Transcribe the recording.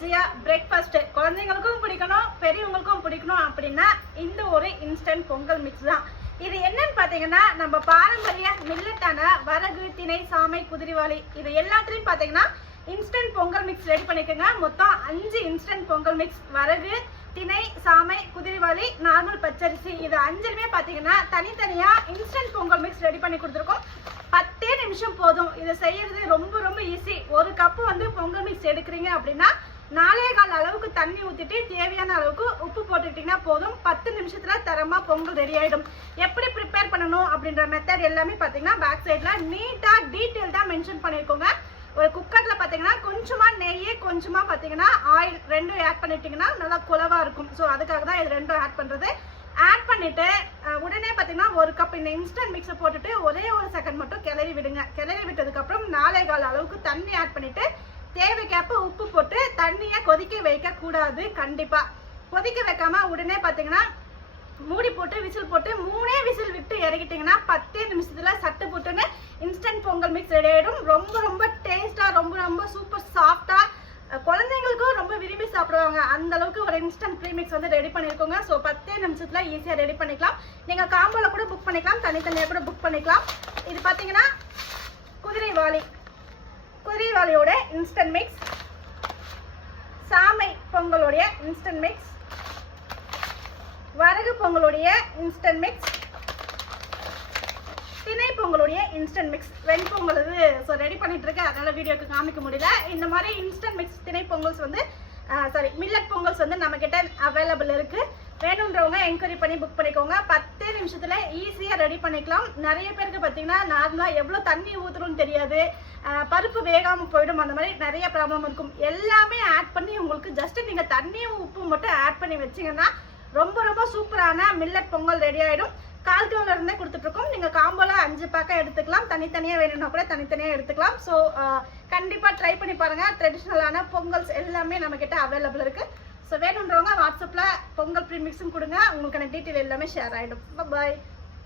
எனர்ஜியா பிரேக்ஃபாஸ்ட் குழந்தைங்களுக்கும் பிடிக்கணும் பெரியவங்களுக்கும் பிடிக்கணும் அப்படின்னா இந்த ஒரு இன்ஸ்டன்ட் பொங்கல் மிக்ஸ் தான். இது என்னன்னு பாத்தீங்கன்னா நம்ம பாரம்பரிய மில்லட்டான வரகு, திணை, சாமை, குதிரைவாளி இது எல்லாத்துலயும் பாத்தீங்கன்னா இன்ஸ்டன்ட் பொங்கல் மிக்ஸ் ரெடி பண்ணிக்கோங்க. மொத்தம் 5 இன்ஸ்டன்ட் பொங்கல் மிக்ஸ் வரகு, திணை, சாமை, குதிரைவாளி, நார்மல் பச்சரிசி இது 5லுமே பாத்தீங்கன்னா தனித்தனியா இன்ஸ்டன்ட் பொங்கல் மிக்ஸ் ரெடி பண்ணி கொடுத்துருக்கோம். 10 நிமிஷம் போதும். இதை செய்யறது ரொம்ப ரொம்ப ஈஸி. ஒரு கப்பு பொங்கல் மிக்ஸ் எடுக்கிறீங்க அப்படின்னா 4.25 அளவுக்கு தண்ணி ஊற்றிட்டு தேவையான அளவுக்கு உப்பு போட்டுக்கிட்டிங்கன்னா போதும். 10 நிமிஷத்துல தரமா பொங்கல் ரெடி ஆயிடும். எப்படி ப்ரிப்பேர் பண்ணணும் அப்படின்ற மெத்தட் எல்லாமே பார்த்தீங்கன்னா பேக் சைடில் நீட்டாக டீட்டெயில்டாக மென்ஷன் பண்ணியிருக்கோங்க. ஒரு குக்கரில் பார்த்தீங்கன்னா கொஞ்சமாக நெய், கொஞ்சமாக பார்த்தீங்கன்னா ஆயில் ரெண்டும் ஆட் பண்ணிட்டீங்கன்னா நல்லா குலவாக இருக்கும். ஸோ அதுக்காக தான் இது ரெண்டும் ஆட் பண்ணுறது. ஆட் பண்ணிட்டு உடனே பார்த்தீங்கன்னா ஒரு கப் இந்த இன்ஸ்டன்ட் மிக்ஸை போட்டுட்டு ஒரே ஒரு செகண்ட் மட்டும் கிளறி விடுங்க. கிளறி விட்டதுக்கப்புறம் 4.25 அளவுக்கு தண்ணி ஆட் பண்ணிட்டு தேவைக்கேற்ப உப்பு போட்டு தண்ணியை கொதிக்க வைக்க கூடாது. கண்டிப்பா கொதிக்க வைக்காம உடனே பாத்தீங்கன்னா மூடி போட்டு விசில் போட்டு 3 விசில் விட்டு இறக்கிட்டீங்கன்னா 10 நிமிஷத்துல சட்டு போட்டுன்னு இன்ஸ்டன்ட் பொங்கல் மிக்ஸ் ரெடி ஆயிடும். ரொம்ப ரொம்ப டேஸ்டா, ரொம்ப ரொம்ப சூப்பர் சாஃப்டா, குழந்தைங்களுக்கும் ரொம்ப விரும்பி சாப்பிடுவாங்க. அந்த அளவுக்கு ஒரு இன்ஸ்டன்ட் ப்ரீமிக்ஸ் ரெடி பண்ணிருக்கோங்க. ஸோ 10 நிமிஷத்துல ஈஸியா ரெடி பண்ணிக்கலாம். நீங்க காம்போல கூட புக் பண்ணிக்கலாம், தனித்தனியா கூட புக் பண்ணிக்கலாம். இது பாத்தீங்கன்னா குதிரைவாளியோட இன்ஸ்டன்ட் மிக்ஸ், சாமை பொங்கலுடைய இன்ஸ்டன்ட் மிக்ஸ், வரகு பொங்கலுடைய இன்ஸ்டன்ட் மிக்ஸ், திணை பொங்கலுடைய இன்ஸ்டன்ட் மிக்ஸ். வெண்பொங்கல் ரெடி பண்ணிட்டு இருக்கேன், அதனால வீடியோக்கு காமிக்க முடியல. இந்த மாதிரி இன்ஸ்டன்ட் மிக்ஸ் திணை பொங்கல்ஸ் மில்லட் பொங்கல்ஸ் நம்ம கிட்ட அவைலபிள் இருக்கு. வேணுன்றவங்க என்கொயரி பண்ணி புக் பண்ணிக்கோங்க. 10 நிமிஷத்துல ஈஸியா ரெடி பண்ணிக்கலாம். நிறைய பேருக்கு பாத்தீங்கன்னா நார்மலா எவ்வளவு தண்ணி ஊத்துறோம்னு தெரியாது, பருப்பு வேகாம போயிடும், அந்த மாதிரி நிறைய ப்ராப்ளம் இருக்கும். எல்லாமே ஆட் பண்ணி உங்களுக்கு ஜஸ்ட் நீங்க தண்ணியும் உப்பு மட்டும் ஆட் பண்ணி வச்சீங்கன்னா ரொம்ப ரொம்ப சூப்பரான மில்லட் பொங்கல் ரெடி ஆயிடும். 1/4 கிலோல இருந்தே கொடுத்துட்டு இருக்கோம். நீங்க காம்போல 5 பேக்கா எடுத்துக்கலாம், தனித்தனியா வேணும்னா கூட தனித்தனியா எடுத்துக்கலாம். ஸோ கண்டிப்பா ட்ரை பண்ணி பாருங்க. ட்ரெடிஷ்னலான பொங்கல்ஸ் எல்லாமே நம்ம கிட்ட அவைலபிள் இருக்கு. ஸோ வேணுன்றவங்க வாட்ஸ்அப்ல பொங்கல் ப்ரீமிக்ஸும் கொடுங்க, உங்களுக்கான டீட்டெயில் எல்லாமே ஷேர் ஆயிடும். பாய்.